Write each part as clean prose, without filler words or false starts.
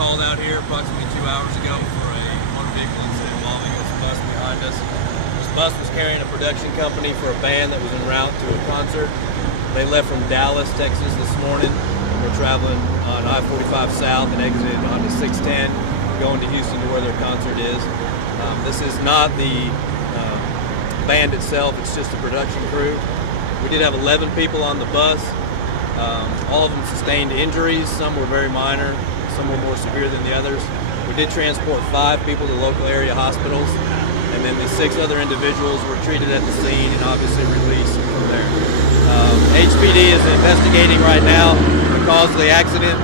called out here approximately 2 hours ago for a motor vehicle incident involving this bus behind us. This bus was carrying a production company for a band that was en route to a concert. They left from Dallas, Texas this morning. We're traveling on I-45 South and exited onto 610, going to Houston to where their concert is. This is not the band itself, it's just a production crew. We did have 11 people on the bus. All of them sustained injuries. Some were very minor, some were more severe than the others. We did transport 5 people to local area hospitals, and then the 6 other individuals were treated at the scene and obviously released from there. HPD is investigating right now the cause of the accident.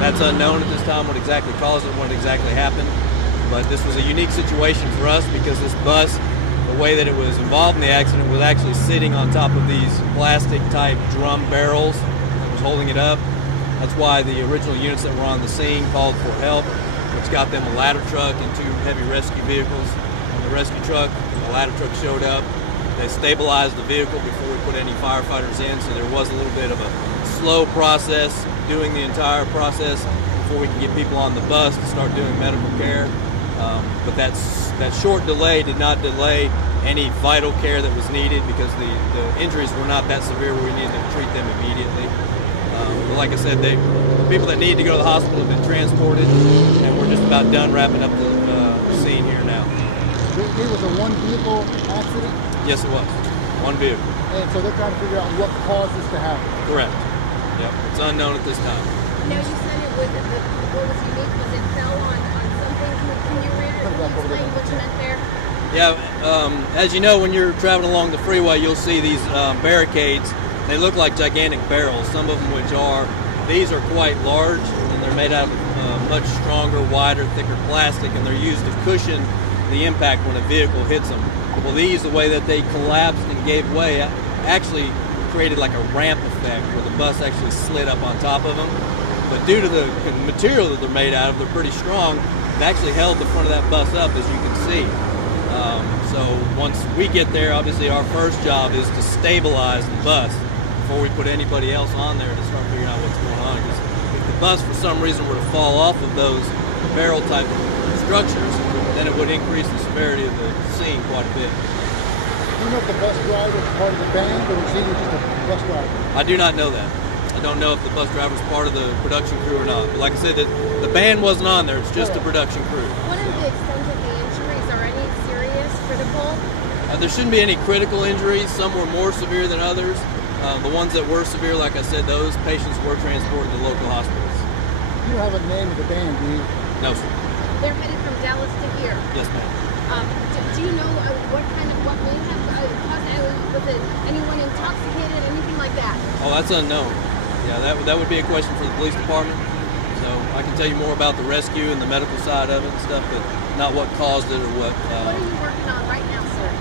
That's unknown at this time, what exactly caused it, what exactly happened. But this was a unique situation for us because this bus, the way that it was involved in the accident, was actually sitting on top of these plastic type drum barrels that was holding it up. That's why the original units that were on the scene called for help, which got them a ladder truck and 2 heavy rescue vehicles. When the rescue truck and the ladder truck showed up, they stabilized the vehicle before we put any firefighters in, so there was a little bit of a slow process doing the entire process before we can get people on the bus to start doing medical care. But that short delay did not delay any vital care that was needed because the injuries were not that severe where we needed to treat them immediately. But like I said, the people that need to go to the hospital have been transported, and we're just about done wrapping up the scene here now. It was a one-vehicle accident? Yes, it was. One vehicle. And so they're trying to figure out what caused this to happen? Correct. Yep. It's unknown at this time. Now you said it was, what was unique was it fell on something. Can you explain what you meant there? Yeah, as you know, when you're traveling along the freeway, you'll see these barricades. They look like gigantic barrels, some of them which are. These are quite large, and they're made out of much stronger, wider, thicker plastic, and they're used to cushion the impact when a vehicle hits them. Well, these, the way that they collapsed and gave way, actually created like a ramp effect where the bus actually slid up on top of them. But due to the material that they're made out of, they're pretty strong. It actually held the front of that bus up, as you can see. So once we get there, obviously our first job is to stabilize the bus before we put anybody else on there to start figuring out what's going on. Because if the bus for some reason were to fall off of those barrel type of structures, then it would increase the severity of the scene quite a bit. Do you know if the bus driver is part of the band, or is he just a bus driver? I do not know that. I don't know if the bus driver is part of the production crew or not. But like I said, the band wasn't on there. It's just a production crew. What are the extent of the injuries? Are any serious, critical? There shouldn't be any critical injuries. Some were more severe than others. The ones that were severe, like I said, those patients were transported to local hospitals. You don't have a name of the band, do you? No, sir. They're headed from Dallas to here. Yes, ma'am. Do you know what may have caused? Was it anyone intoxicated, anything like that? Oh, that's unknown. Yeah, that would be a question for the police department. So I can tell you more about the rescue and the medical side of it and stuff, but not what caused it or what. What are you working on right now, sir?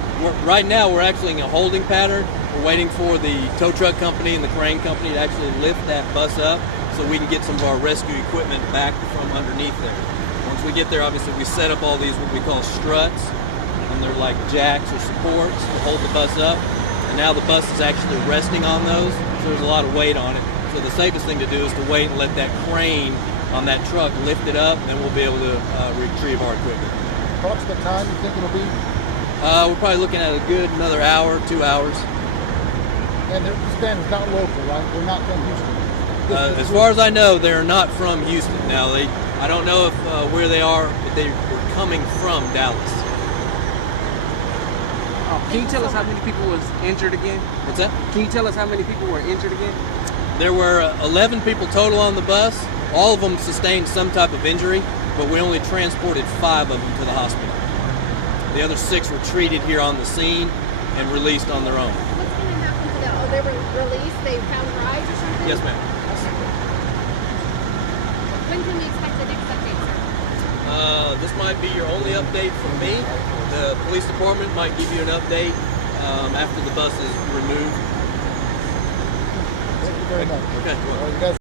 Right now, we're actually in a holding pattern. We're waiting for the tow truck company and the crane company to actually lift that bus up so we can get some of our rescue equipment back from underneath there. Once we get there, obviously, we set up all these what we call struts, and they're like jacks or supports to hold the bus up. And now the bus is actually resting on those, so there's a lot of weight on it. So the safest thing to do is to wait and let that crane on that truck lift it up, and then we'll be able to retrieve our equipment. Approximate time you think it'll be? We're probably looking at a good another hour, 2 hours. And this band is not local, right? They're not from Houston. As far as I know, they're not from Houston. Now, I don't know if where they are, but they were coming from Dallas. Can you tell us how many people was injured again? What's that? Can you tell us how many people were injured again? There were 11 people total on the bus. All of them sustained some type of injury, but we only transported 5 of them to the hospital. The other 6 were treated here on the scene and released on their own. What's going to happen to them? Oh, they were released? They found rides or something? Yes, ma'am. When can we expect the next update, sir? This might be your only update from me. The police department might give you an update after the bus is removed. Thank you very much. Okay. Well, you guys